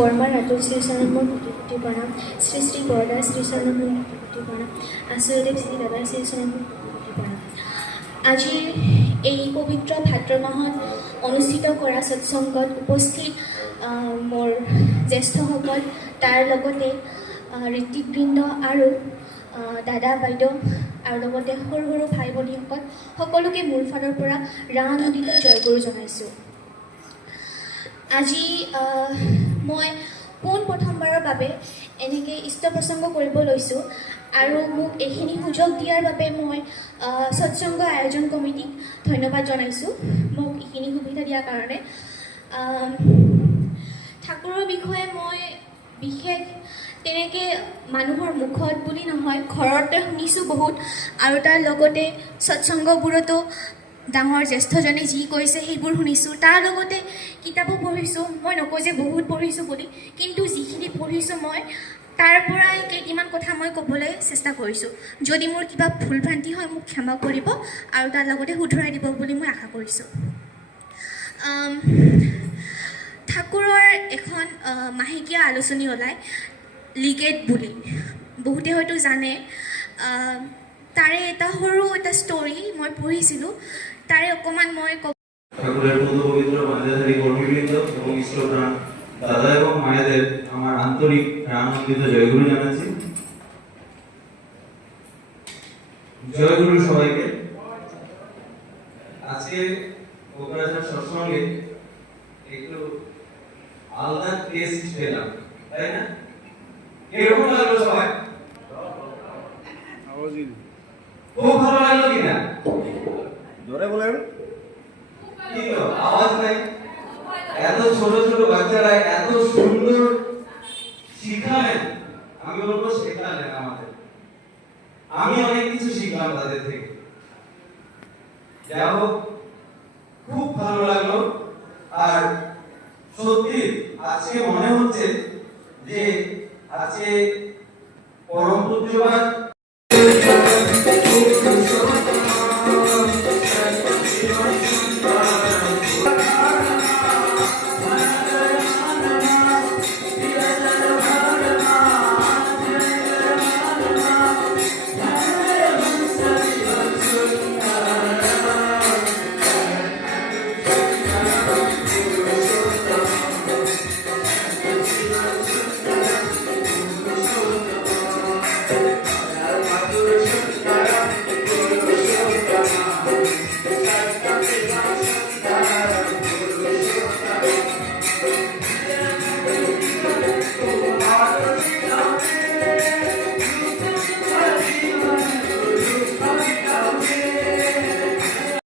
বর্মা রাতুল শ্রী চরণমোৰ কোটি কোটি প্ৰণাম। শ্ৰী শ্ৰী বৰদা শ্ৰী চৰণমোৰ কোটি কোটি প্ৰণাম। আচুৰদেৱ শ্ৰী দাদা শ্ৰী চৰণমোৰ কোটি কোটি প্ৰণাম। আজিৰ এই পবিত্ৰ ভাদ্ৰ মাহত অনুষ্ঠিত কৰা সৎসংগত উপস্থিত মোৰ জ্যেষ্ঠসকল, তাৰ লগতে ঋত্বিকবৃন্দ আৰু দাদা বাইদেউ আৰু লগতে সৰু সৰু ভাই ভনীসকল সকলোকে মোৰ ফালৰ পৰা ৰানন্দিত জয়গুৰু জনাইছোঁ। আজি মই পোনপ্ৰথমবাৰৰ বাবে এনেকৈ ইষ্ট প্ৰসংগ কৰিব লৈছোঁ আৰু মোক এইখিনি সুযোগ দিয়াৰ বাবে মই সৎসংগ আয়োজন কমিটিক ধন্যবাদ জনাইছোঁ মোক এইখিনি সুবিধা দিয়াৰ কাৰণে। ঠাকুৰৰ বিষয়ে মই বিশেষ তেনেকৈ মানুহৰ মুখত বুলি নহয়, ঘৰতে শুনিছোঁ বহুত, আৰু তাৰ লগতে সৎসংগবোৰতো ডাঙৰ জ্যেষ্ঠজনে যি কৈছে সেইবোৰ শুনিছোঁ, তাৰ লগতে কিতাপো পঢ়িছোঁ। মই নকওঁ যে বহুত পঢ়িছোঁ বুলি, কিন্তু যিখিনি পঢ়িছোঁ মই তাৰ পৰাই কেইটামান কথা মই ক'বলৈ চেষ্টা কৰিছোঁ। যদি মোৰ কিবা ভুল ভ্ৰান্তি হয় মোক ক্ষমা কৰিব আৰু তাৰ লগতে শুধৰাই দিব বুলি মই আশা কৰিছোঁ। ঠাকুৰৰ এখন মাহেকীয়া আলোচনী ওলায় লিগেট বুলি, বহুতে হয়তো জানে। তাৰে এটা সৰু এটা ষ্টৰী মই পঢ়িছিলোঁ, তাৰে অকণমান মই ঠাকুরের পুজো পবিত্র বান্দাধারী কর্মীবৃন্দ এবং ইষ্টপ্রাণ দাদা এবং মায়েদের আমার আন্তরিক আনন্দিত জয়গুরু জানাচ্ছি। জয়গুরু সবাইকে। আজকে কোকরাঝাড় সৎসঙ্গে একটু আলাদা টেস্ট পেলাম, তাই না? এরকম লাগলো সবাই? খুব ভালো লাগলো কিনা? জোরে বলেন। কি তো আওয়াজ নাই? এত ছোট ছোট বাচ্চারা এত সুন্দর শিখালেন, আমি বলবো শেখালেন আমাদের। আমি অনেক কিছু শিখলাম তাদের থেকে। যাই হোক, খুব ভালো লাগলো। আর সত্যি আজকে মনে হচ্ছে যে আজকে পরম পূজ্যবাদ